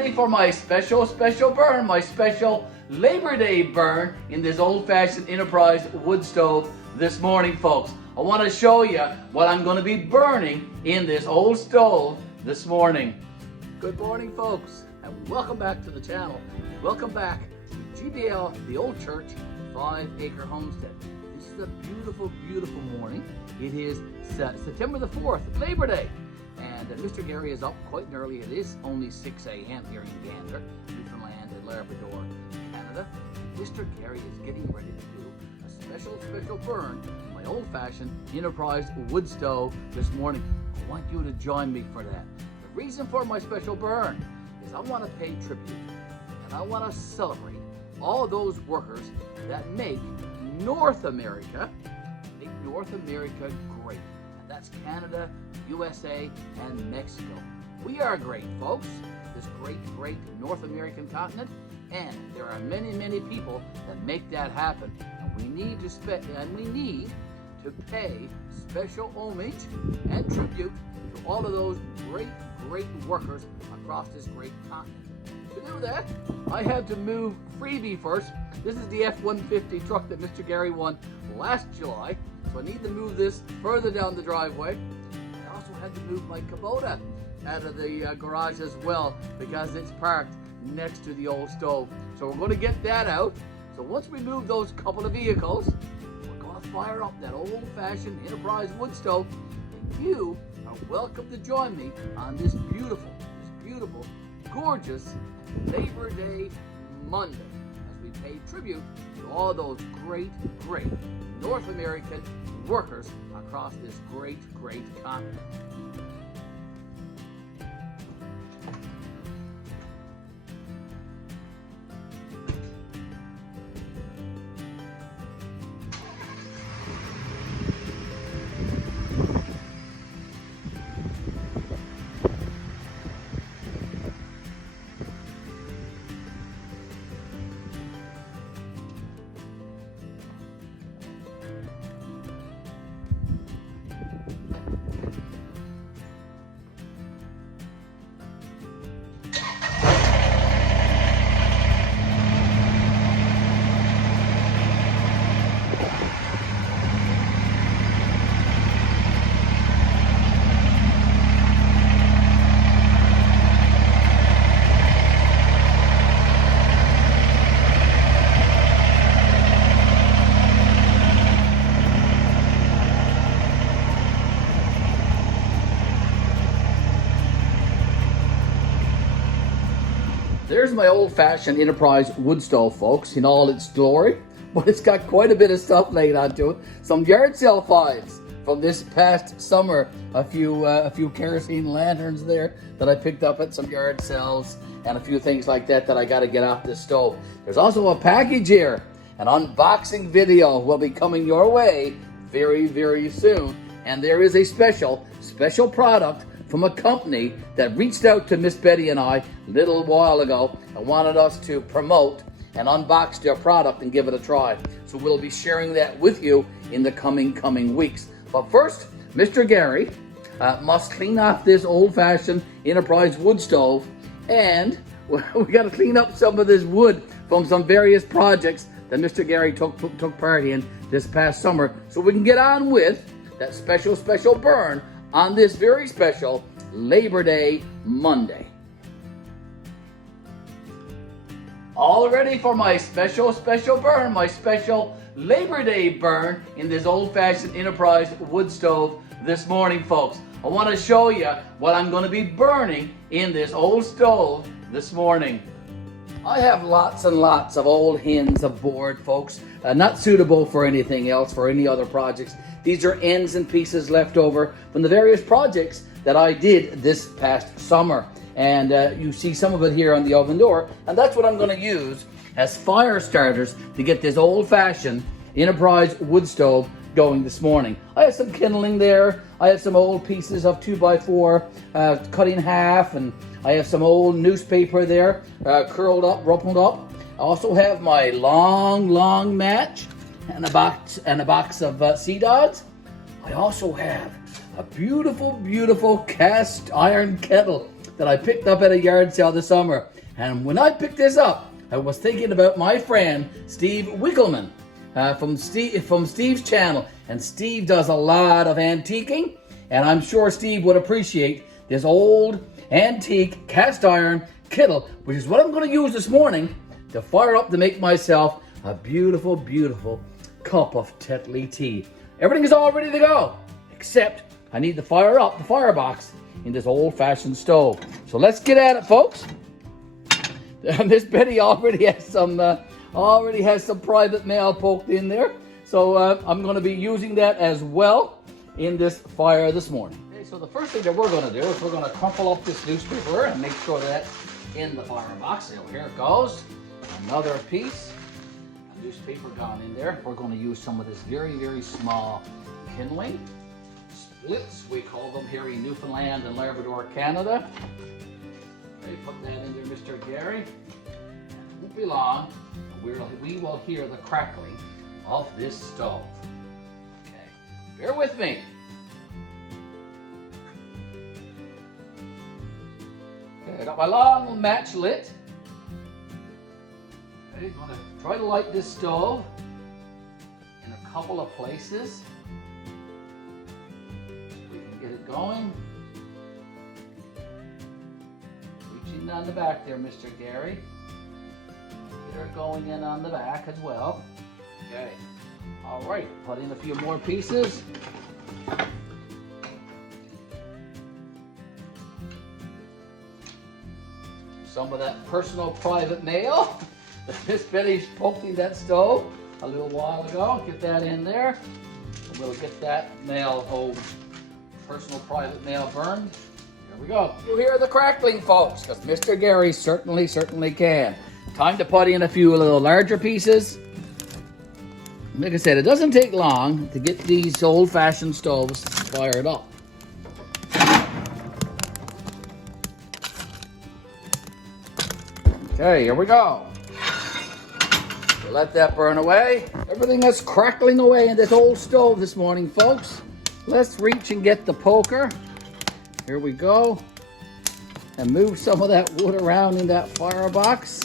ready for my special burn, my special Labor Day burn in this old-fashioned Enterprise wood stove this morning, folks. I want to show you what I'm going to be burning in this old stove this morning. Good morning, folks, and welcome back to the channel. Welcome back to GBL, the old church, 5 Acre Homestead. This is a beautiful, beautiful morning. It is September the 4th, Labor Day. And Mr. Garry is up quite early. It is only 6 a.m. here in Gander, Newfoundland and Labrador, Canada. Mr. Garry is getting ready to do a special burn on my old-fashioned Enterprise wood stove this morning. I want you to join me for that. The reason for my special burn is I want to pay tribute and I want to celebrate all those workers that make North America great. And that's Canada, USA, and Mexico. We are great, folks, this great North American continent, and there are many people that make that happen. And we need to pay special homage and tribute to all of those great workers across this great continent. To do that, I had to move freebie first. This is the F-150 truck that Mr. Garry won last July, so I need to move this further down the driveway. I also had to move my Kubota out of the garage as well because it's parked next to the old stove. So we're going to get that out. So once we move those couple of vehicles, we're going to fire up that old-fashioned Enterprise wood stove. And you are welcome to join me on this beautiful, gorgeous Labor Day Monday as we pay tribute to all those great North American workers across this great continent. There's my old-fashioned Enterprise wood stove, folks, in all its glory, but it's got quite a bit of stuff laid onto it. Some yard sale finds from this past summer, a few kerosene lanterns there that I picked up at some yard sales, and a few things like that I got to get off this stove. There's also a package here. An unboxing video will be coming your way very soon, and there is a special product from a company that reached out to Miss Betty and I a little while ago and wanted us to promote and unbox their product and give it a try. So we'll be sharing that with you in the coming weeks. But first, Mr. Garry must clean off this old-fashioned Enterprise wood stove, and we got to clean up some of this wood from some various projects that Mr. Garry took part in this past summer, so we can get on with that special burn on this very special Labor Day Monday. All ready for my special burn, my special Labor Day burn in this old-fashioned Enterprise wood stove this morning, folks. I want to show you what I'm going to be burning in this old stove this morning. I have lots and lots of old ends of board, folks, not suitable for anything else, for any other projects. These are ends and pieces left over from the various projects that I did this past summer. And you see some of it here on the oven door, and that's what I'm going to use as fire starters to get this old-fashioned Enterprise wood stove going this morning. I have some kindling there. I have some old pieces of 2x4 cut in half, and I have some old newspaper there curled up, rumpled up. I also have my long match and a box of Sea Dogs. I also have a beautiful cast iron kettle that I picked up at a yard sale this summer. And when I picked this up, I was thinking about my friend Steve Wickelman from Steve's channel. And Steve does a lot of antiquing, and I'm sure Steve would appreciate this old antique cast iron kettle, which is what I'm going to use this morning to fire up to make myself a beautiful, beautiful cup of Tully tea. Everything is all ready to go, except I need to fire up the firebox in this old-fashioned stove. So let's get at it, folks. Miss Betty already has some private mail poked in there, so I'm going to be using that as well in this fire this morning. Okay, so the first thing that we're going to do is we're going to crumple up this newspaper and make sure that's in the firebox. So here it goes. Another piece of newspaper gone in there. We're going to use some of this very, very small kindling. Splits, we call them here in Newfoundland and Labrador, Canada. Okay, put that in there, Mr. Garry. It won't be long. We will hear the crackling of this stove. Okay, bear with me. Okay, I got my long match lit. Okay, I'm going to try to light this stove in a couple of places. We can get it going. Reaching down the back there, Mr. Garry. Get her going in on the back as well. Okay. All right. Put in a few more pieces. Some of that personal private mail that Miss Betty poked in that stove a little while ago. Get that in there. And we'll get that mail, personal private mail burned. Here we go. You hear the crackling, folks, because Mr. Garry certainly can. Time to put in a few little larger pieces. Like I said, it doesn't take long to get these old-fashioned stoves fired up. Okay, here we go. We'll let that burn away. Everything that's crackling away in this old stove this morning, folks. Let's reach and get the poker. Here we go. And move some of that wood around in that firebox.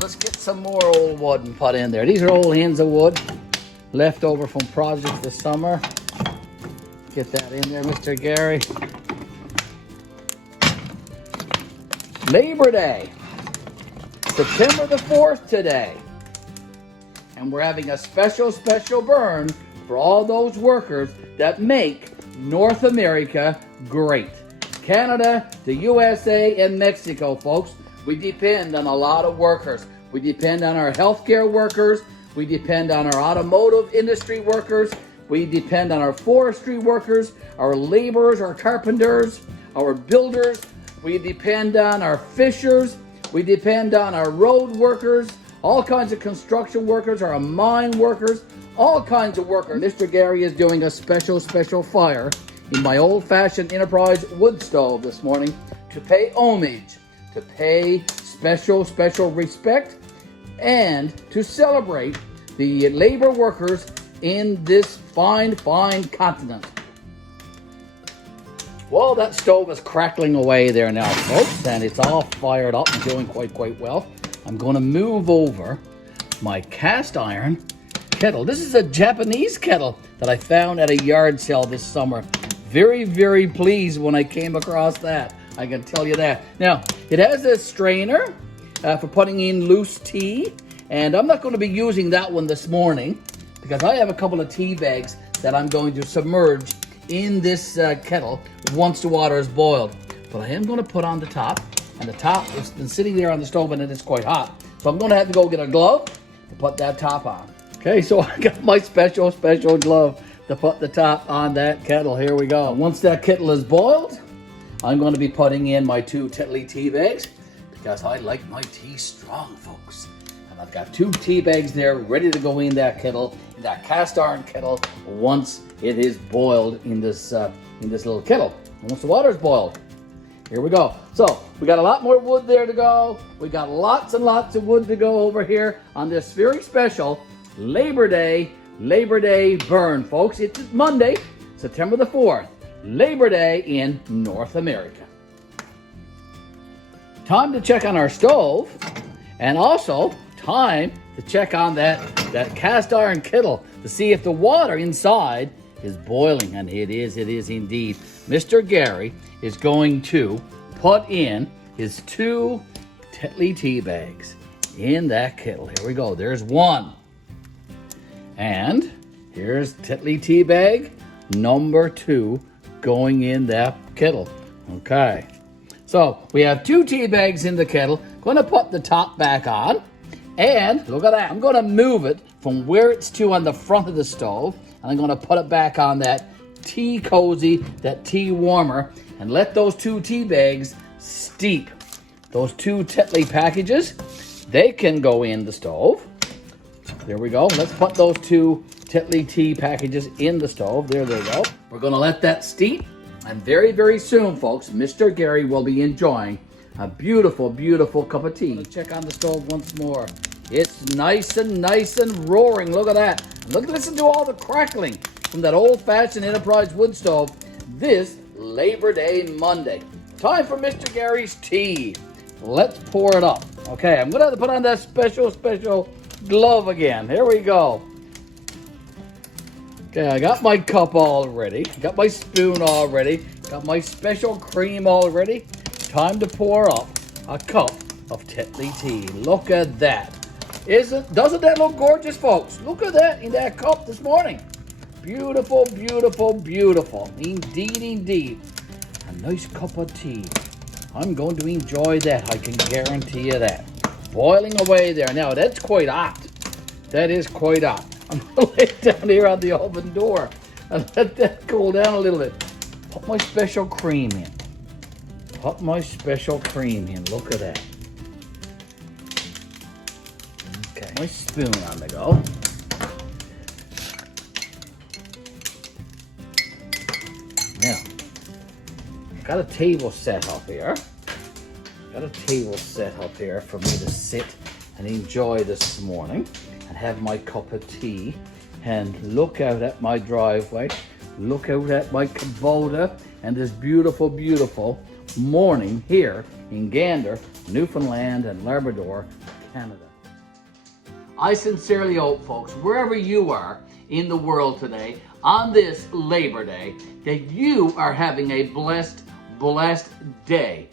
Let's get some more old wood and put in there. These are old ends of wood left over from projects this summer. Get that in there, Mr. Garry. Labor Day, September the 4th today. And we're having a special burn for all those workers that make North America great. Canada, the USA, and Mexico, folks. We depend on a lot of workers. We depend on our healthcare workers. We depend on our automotive industry workers. We depend on our forestry workers, our laborers, our carpenters, our builders. We depend on our fishers. We depend on our road workers, all kinds of construction workers, our mine workers, all kinds of workers. Mr. Garry is doing a special fire in my old-fashioned Enterprise wood stove this morning to pay homage, to pay special respect, and to celebrate the labor workers in this fine continent. Well, that stove is crackling away there now, folks, and it's all fired up and doing quite well. I'm going to move over my cast iron kettle. This is a Japanese kettle that I found at a yard sale this summer. Very pleased when I came across that. I can tell you that. Now, it has a strainer for putting in loose tea, and I'm not going to be using that one this morning because I have a couple of tea bags that I'm going to submerge in this kettle once the water is boiled. But I am going to put on the top, and the top has been sitting there on the stove and it is quite hot. So I'm going to have to go get a glove to put that top on. Okay, so I got my special glove to put the top on that kettle. Here we go. Once that kettle is boiled, I'm going to be putting in my 2 Tully tea bags because I like my tea strong, folks. And I've got 2 tea bags there ready to go in that kettle, in that cast iron kettle, once it is boiled in this little kettle. And once the water is boiled, here we go. So we got a lot more wood there to go. We got lots and lots of wood to go over here on this very special Labor Day burn, folks. It's Monday, September the 4th. Labor Day in North America. Time to check on our stove, and also time to check on that cast iron kettle to see if the water inside is boiling, and it is indeed. Mr. Garry is going to put in his 2 Tully tea bags in that kettle. Here we go. There's one. And here's Tully tea bag number 2 going in that kettle. Okay. So we have 2 tea bags in the kettle. Going to put the top back on. And look at that. I'm going to move it from where it's to on the front of the stove. And I'm going to put it back on that tea cozy, that tea warmer, and let those 2 tea bags steep. Those 2 Tully packages, they can go in the stove. There we go. Let's put those 2 Tully tea packages in the stove. There they go. We're going to let that steep. And very, very soon, folks, Mr. Garry will be enjoying a beautiful, beautiful cup of tea. Let's check on the stove once more. It's nice and roaring. Look at that. Look, listen to all the crackling from that old-fashioned Enterprise wood stove this Labor Day Monday. Time for Mr. Garry's tea. Let's pour it up. Okay, I'm going to have to put on that special glove again. Here we go. Okay, I got my cup all ready. Got my spoon all ready. Got my special cream all ready. Time to pour up a cup of Tully tea. Look at that. Doesn't that look gorgeous, folks? Look at that in that cup this morning. Beautiful, beautiful, beautiful. Indeed, indeed. A nice cup of tea. I'm going to enjoy that. I can guarantee you that. Boiling away there. Now, that's quite hot. That is quite hot. I'm going to lay it down here on the oven door and let that cool down a little bit. Put my special cream in. Put my special cream in. Look at that. Okay, my spoon on the go. Now, got a table set up here. Got a table set up here for me to sit and enjoy this morning and have my cup of tea and look out at my driveway, look out at my Kubota and this beautiful, beautiful morning here in Gander, Newfoundland and Labrador, Canada. I sincerely hope, folks, wherever you are in the world today, on this Labor Day, that you are having a blessed day.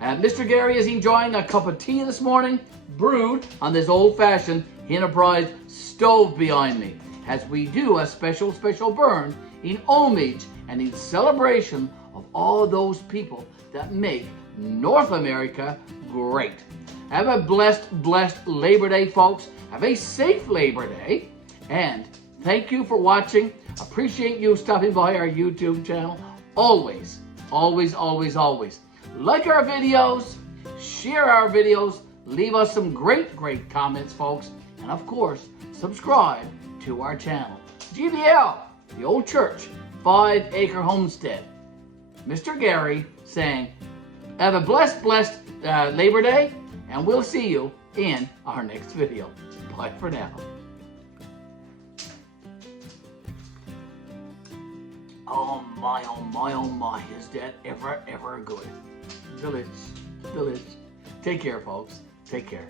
Mr. Garry is enjoying a cup of tea this morning, brewed on this old-fashioned Enterprise stove behind me, as we do a special burn in homage and in celebration of all those people that make North America great. Have a blessed Labor Day, folks. Have a safe Labor Day. And thank you for watching. Appreciate you stopping by our YouTube channel. Always, always, always, always. Like our videos, share our videos, leave us some great comments, folks. And of course, subscribe to our channel. GBL, the old church, 5 Acre Homestead. Mr. Garry saying, have a blessed Labor Day, and we'll see you in our next video. Bye for now. Oh my, oh my, oh my, is that ever good. Delicious. Take care, folks. Take care.